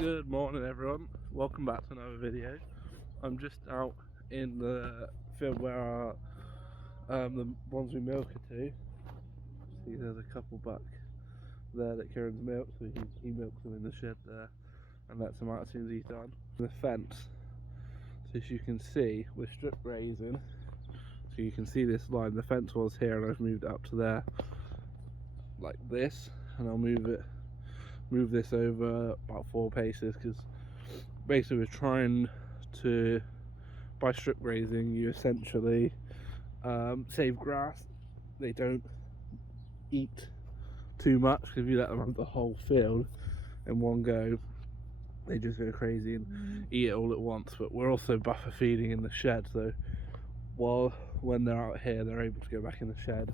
Good morning everyone, welcome back to another video. I'm just out in the field where our, the ones we milk are to. See, there's a couple back there that Kieran's milked, so he milks them in the shed there and lets them out as soon as he's done. The fence, so as you can see, we're strip grazing, so you can see this line. The fence was here and I've moved it up to there like this, and I'll move this over about 4 paces, because basically we're trying to, by strip grazing, you essentially save grass. They don't eat too much, because if you let them have the whole field in one go, they just go crazy and eat it all at once. But we're also buffer feeding in the shed, so when they're out here they're able to go back in the shed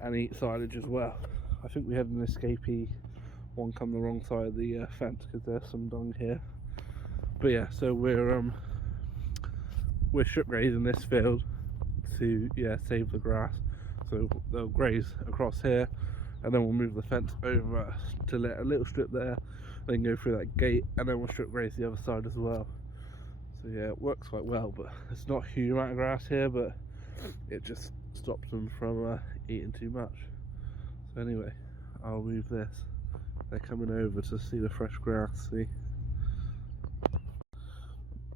and eat silage as well. I think we had an escapee one come the wrong side of the fence, because there's some dung here. But yeah, so we're strip grazing this field to save the grass. So they'll graze across here, and then we'll move the fence over to let a little strip there, then go through that gate, and then we'll strip graze the other side as well. So yeah, it works quite well, but it's not a huge amount of grass here, but it just stops them from eating too much. So anyway, I'll move this. They're coming over to see the fresh grass, see.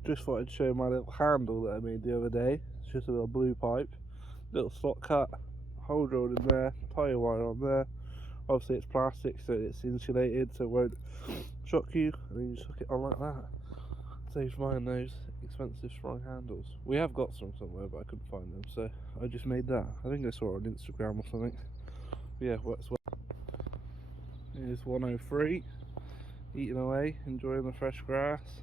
Just thought I'd show you my little handle that I made the other day. It's just a little blue pipe, little slot cut, hole drilled in there, tyre wire on there. Obviously it's plastic, so it's insulated, so it won't shock you, and then you just hook it on like that. Saves buying those expensive strong handles. We have got some somewhere, but I couldn't find them, so I just made that. I think I saw it on Instagram or something. But yeah, works well. Here's 103, eating away, enjoying the fresh grass.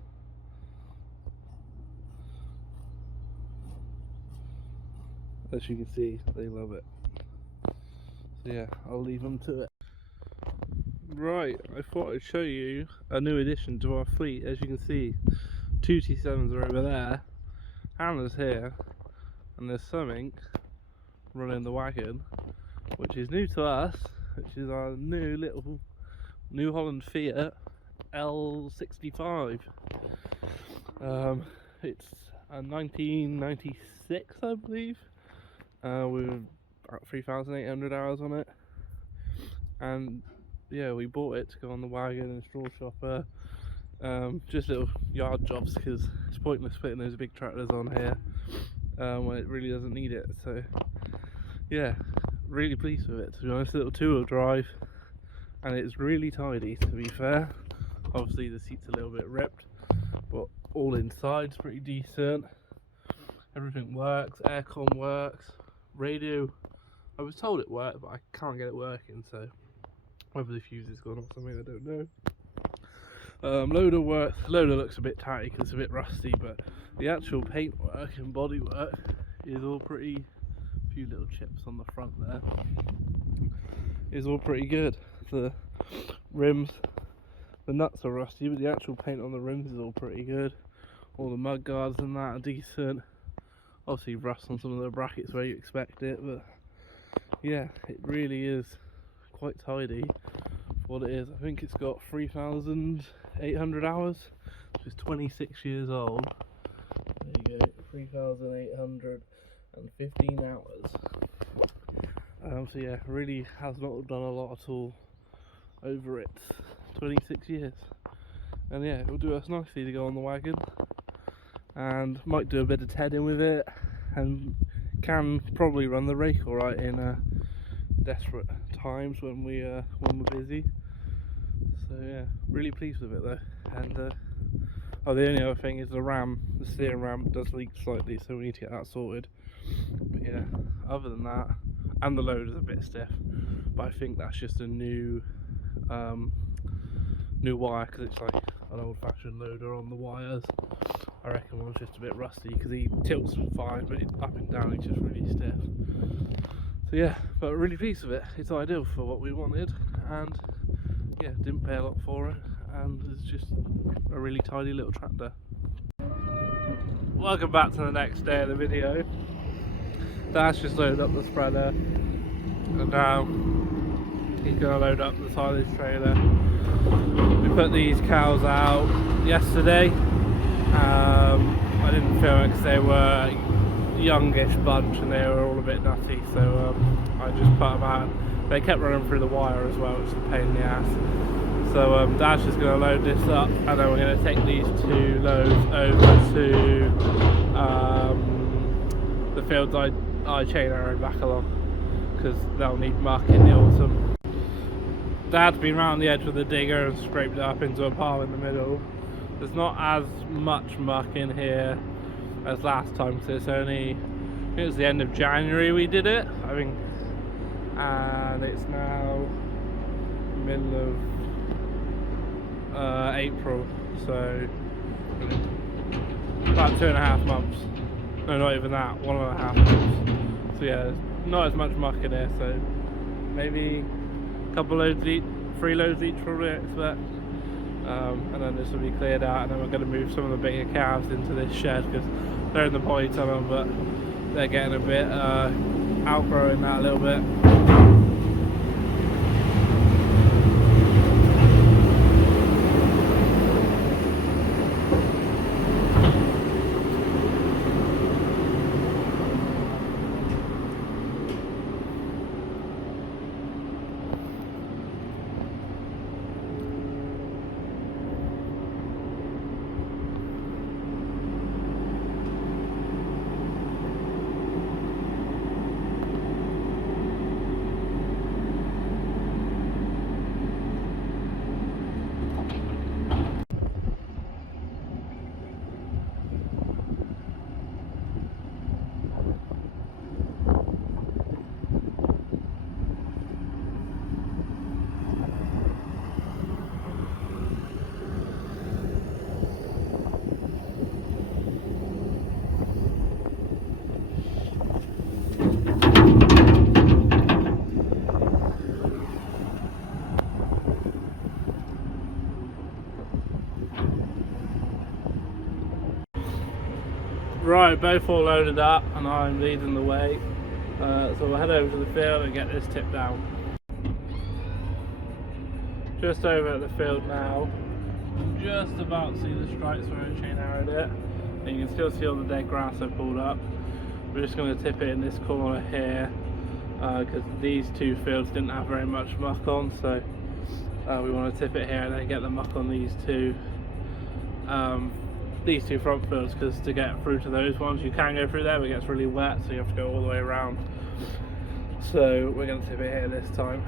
As you can see, they love it. So yeah, I'll leave them to it. Right, I thought I'd show you a new addition to our fleet. As you can see, 2 T7s are over there, Hannah's here, and there's something running the wagon, which is new to us, which is our new little New Holland Fiat L65. It's a 1996, I believe, with about 3,800 hours on it, and yeah, we bought it to go on the wagon and straw shopper, just little yard jobs, because it's pointless putting those big tractors on here when it really doesn't need it. So yeah, really pleased with it, to be honest. Little 2-wheel drive, and it's really tidy, to be fair. Obviously the seat's a little bit ripped, but all inside's pretty decent. Everything works, aircon works, radio, I was told it worked, but I can't get it working, so whether the fuse is gone or something, I don't know. Loader works. Loader looks a bit tatty because it's a bit rusty, but the actual paint work and body work is all pretty. Few little chips on the front there, is all pretty good. The rims, the nuts are rusty, but the actual paint on the rims is all pretty good. All the mud guards and that are decent. Obviously rust on some of the brackets where you expect it, but yeah, it really is quite tidy for what it is. I think it's got 3,800 hours, which is 26 years old. There you go, 3,815 hours. So yeah, really has not done a lot at all over its 26 years. And yeah, it will do us nicely to go on the wagon, and might do a bit of tedding with it, and can probably run the rake alright in desperate times when we're busy. So yeah, really pleased with it though. And the only other thing is the steering ram does leak slightly, so we need to get that sorted. But yeah, other than that, and the loader's a bit stiff, but I think that's just a new wire, because it's like an old-fashioned loader on the wires. I reckon one's just a bit rusty, because he tilts fine, but up and down he's just really stiff. So yeah, but really pleased with it. It's ideal for what we wanted, and yeah, didn't pay a lot for it, and it's just a really tidy little tractor. Welcome back to the next day of the video. Dad's just loaded up the spreader, and now he's going to load up the side of his trailer We put these cows out yesterday. I didn't film it because they were a youngish bunch and they were all a bit nutty, so I just put them out. They kept running through the wire as well, which is a pain in the ass. So Dad's just going to load this up, and then we're going to take these 2 loads over to the fields I chain arrowed back along, because they'll need muck in the autumn. Dad's been round the edge with the digger and scraped it up into a pile in the middle. There's not as much muck in here as last time, because it's only, I think it was the end of January we did it, I think, and it's now middle of April, so about 2.5 months. No, not even that, 1.5 months. So yeah, there's not as much muck in here, so maybe a couple loads each, 3 loads each probably, I expect. And then this will be cleared out, and then we're going to move some of the bigger calves into this shed because they're in the polytunnel, but they're getting a bit outgrowing that a little bit. Right, both all loaded up and I'm leading the way, so we'll head over to the field and get this tipped down. Just over at the field now, just about to see the stripes where I chain arrowed it, and you can still see all the dead grass I pulled up. We're just going to tip it in this corner here, because these 2 fields didn't have very much muck on, so we want to tip it here and then get the muck on these 2 front fields, because to get through to those ones you can go through there but it gets really wet, so you have to go all the way around. So we're going to tip it here this time,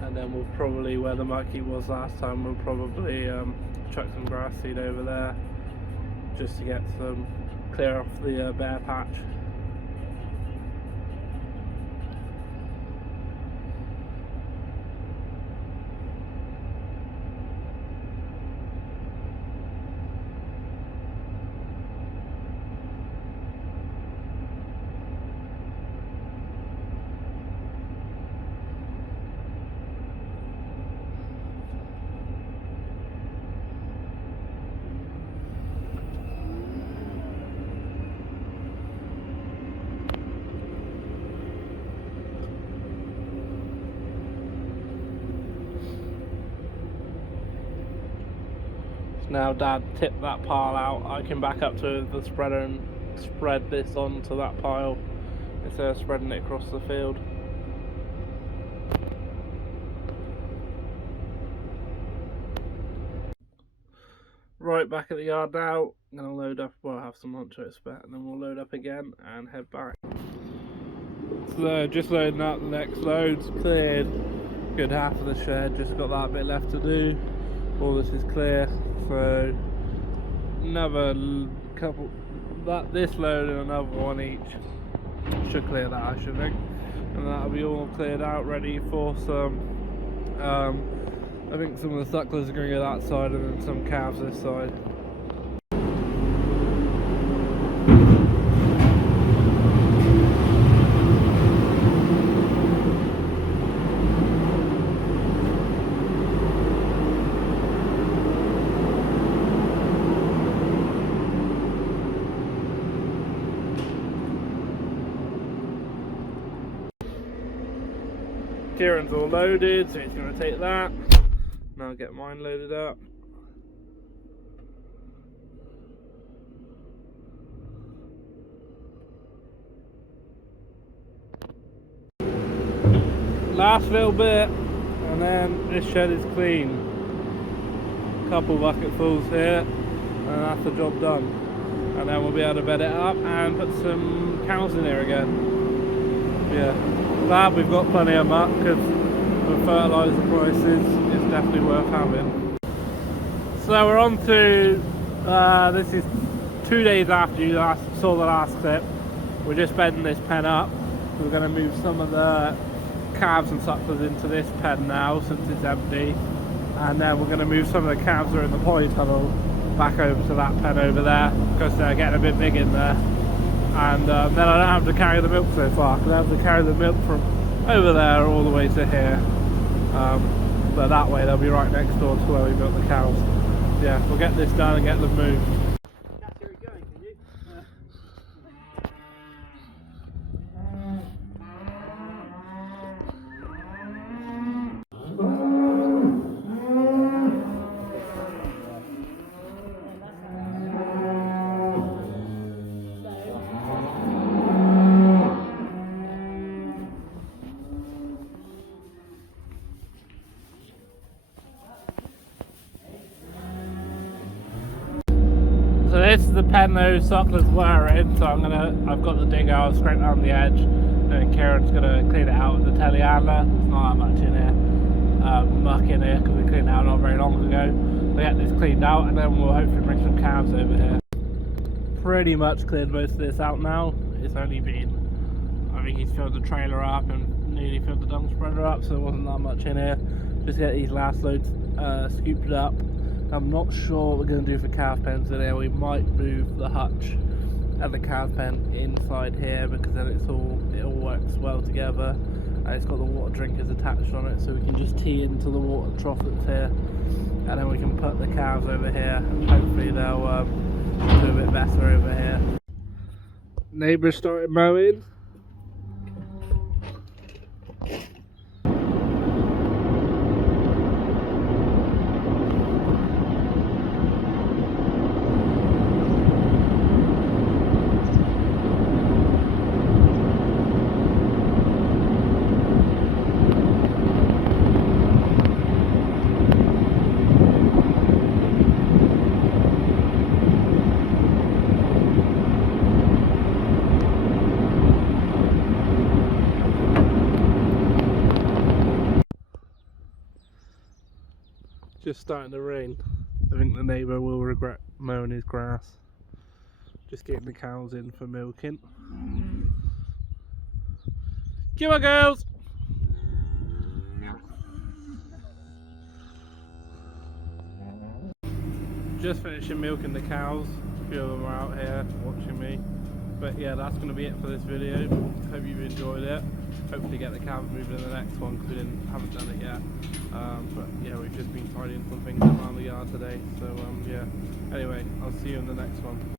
and then we'll probably, where the muck heap was last time, we'll probably chuck some grass seed over there just to get some clear off the bare patch. Now Dad tipped that pile out, I can back up to the spreader and spread this onto that pile instead of spreading it across the field. Right, back at the yard now, I'm going to load up, well, I have some lunch I expect, and then we'll load up again and head back. So just loading up the next loads, cleared a good half of the shed, just got that bit left to do. All this is clear, so another couple, this load and another one each should clear that, I should think, and that'll be all cleared out, ready for some I think some of the sucklers are going to go that side and then some calves this side. Kieran's all loaded, so he's going to take that. Now get mine loaded up. Last little bit, and then this shed is clean. Couple bucketfuls here, and that's the job done. And then we'll be able to bed it up and put some cows in here again. Yeah, glad we've got plenty of muck, because with fertiliser prices, it's definitely worth having. So we're on to, this is 2 days after you saw the last clip. We're just bedding this pen up. We're going to move some of the calves and sucklers into this pen now since it's empty, and then we're going to move some of the calves that are in the polytunnel back over to that pen over there, because they're getting a bit big in there, and then I don't have to carry the milk so far, because I have to carry the milk from over there all the way to here, but that way they'll be right next door to where we milk the cows. Yeah, we'll get this done and get them moved. So this is the pen those sucklers were in, so I've got the digger, I'll scrape down the edge, and then Kieran's gonna clean it out with the telehandler. There's not that much in here, muck in here, because we cleaned it out not very long ago. We'll get this cleaned out, and then we'll hopefully bring some calves over here. Pretty much cleared most of this out now. It's only been, I think he's filled the trailer up and nearly filled the dung spreader up, so there wasn't that much in here. Just get these last loads scooped up. I'm not sure what we're going to do for calf pens in here. We might move the hutch and the calf pen inside here, because then it all works well together, and it's got the water drinkers attached on it, so we can just tee into the water trough that's here, and then we can put the calves over here, and hopefully they'll do a bit better over here. Neighbours started mowing. Just starting to rain. I think the neighbour will regret mowing his grass. Just getting the cows in for milking. Come on, girls! Just finishing milking the cows. A few of them are out here watching me. But yeah, that's going to be it for this video. Hope you've enjoyed it. Hopefully get the calves moving in the next one, because we haven't done it yet. But yeah, we've just been tidying some things around the yard today. So yeah. Anyway, I'll see you in the next one.